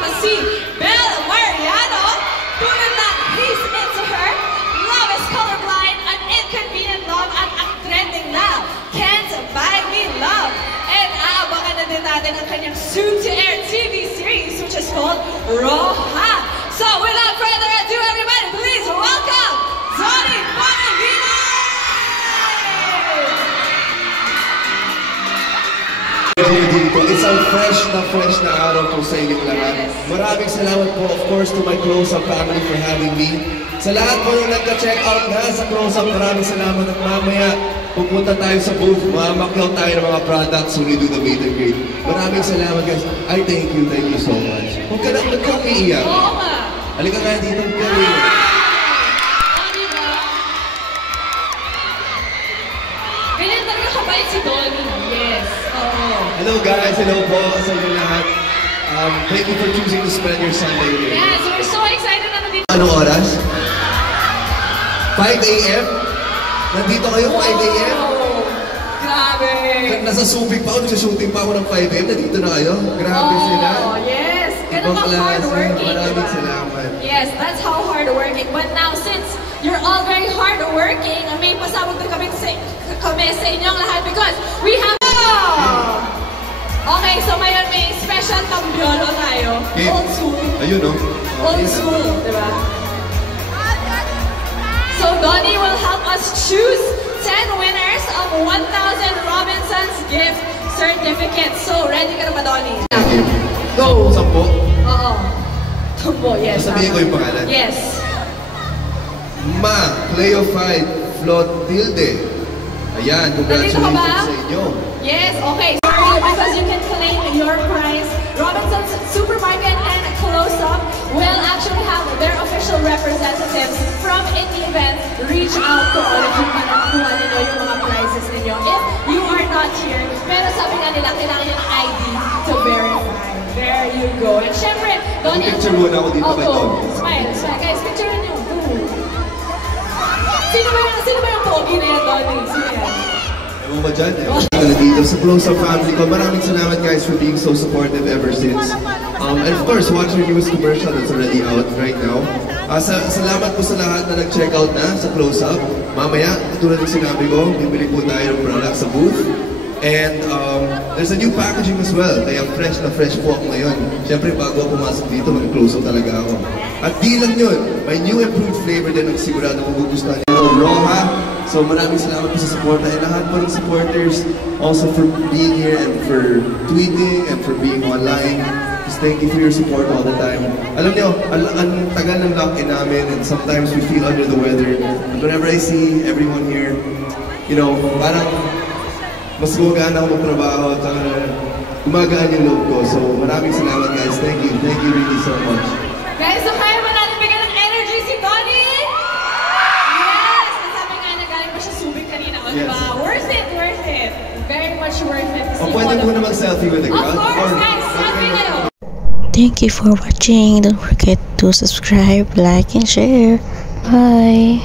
kasama si Belle Mariano. Tunay na he's into her. Love is colorblind, an inconvenient love, at ang trending na Can't Buy Me Love. And aabangan na din natin ang kanyang soon-to-air TV series which is called Roja. So without further ado, everybody, please welcome Donnie Pangilinan! It's a fresh na araw po sa inyong lahat. Maraming salamat po, of course, to my close-up family for having me. Sa lahat po yung nagka-check out na sa close-up, maraming salamat. At mamaya, pupunta tayo sa booth, mamaklaw tayo ng mga products when we do the meet and greet. Maraming salamat, guys. I thank you so much. Huwag ka na umiiyak. Oo nga. Halika nga dito, Gary. Ganyan talaga kabait si Donnie. Yes. Hello guys, hello po sa inyo lahat. Thank you for choosing to spend your Sunday here. Yes, we're so excited na nandito. Anong oras? 5 a.m.? Nandito kayo 5 a.m.? Grabe! Nasa Subic pa ako, nasa-shooting pa ako ng 5 a.m. Nandito na kayo? Grabe sila. Yes! Ganun bang hardworking, maraming diba? salamat. Yes, that's how hardworking. But now, since you're all very hardworking, may pasabog din kami sa inyong lahat because we have... Okay, so ngayon may special tambiolo tayo. Okay. Old school. Ayun, no? Old school, diba? So Donnie will help us choose 10 winners of 1,000 Robinsons gift certificates. So, ready ka na ba, Donnie? Go! Sampo? Oo. Sampo, yes. Sabihin ko yung pangalan. Yes. Ma, Cleophyte Flotilde. Ayan, congratulations sa inyo. Yes, okay. Because you can claim your prize. Robinsons Supermarket and Close-Up will actually have their official representatives from the event reach out to all of you para makuha ninyo yung mga prizes ninyo. If you are not here, pero sabi nga nila, kailangan nyo ng ID to verify. There you go. And syempre, Donnie... Picture muna ako dito kay Donnie. Smile. Guys, picture nyo. Sino ba yung pogi na yan, Donnie? Sino yan? Ewan ba dyan? Nandito sa close-up family ko. Maraming salamat guys for being so supportive ever since. And of course, watch our newest commercial that's already out right now. Salamat po sa lahat na nag-check out na sa close-up. Mamaya, tulad ng sinabi ko, bibili po tayo ng product sa booth. And there's a new packaging as well. Kaya fresh na fresh po ako ngayon. Siyempre, bago ako pumasok dito, mag-close-up talaga ako. At di lang yun, may new improved flavor din ang sigurado magugustuhan nyo. Roja. So maraming salamat po sa support na lahat po ng supporters. Also for being here and for tweeting and for being online. Just thank you for your support all the time. Alam niyo, ang tagal ng lock-in namin and sometimes we feel under the weather. And whenever I see everyone here, you know, parang mas gumagaan ako magtrabaho at gumagaan yung loob ko. So maraming salamat guys. Thank you really so much. Guys, so kaya ba natin bigyan ng energy si Donnie? Yes! Nasabi nga na galing pa siya Subic kanina. Yes. Diba? Worth it! Very much worth it. O pwede po na mag-selfie with the crowd? Of course, guys! Selfie kayo! Thank you for watching. Don't forget to subscribe, like, and share. Bye!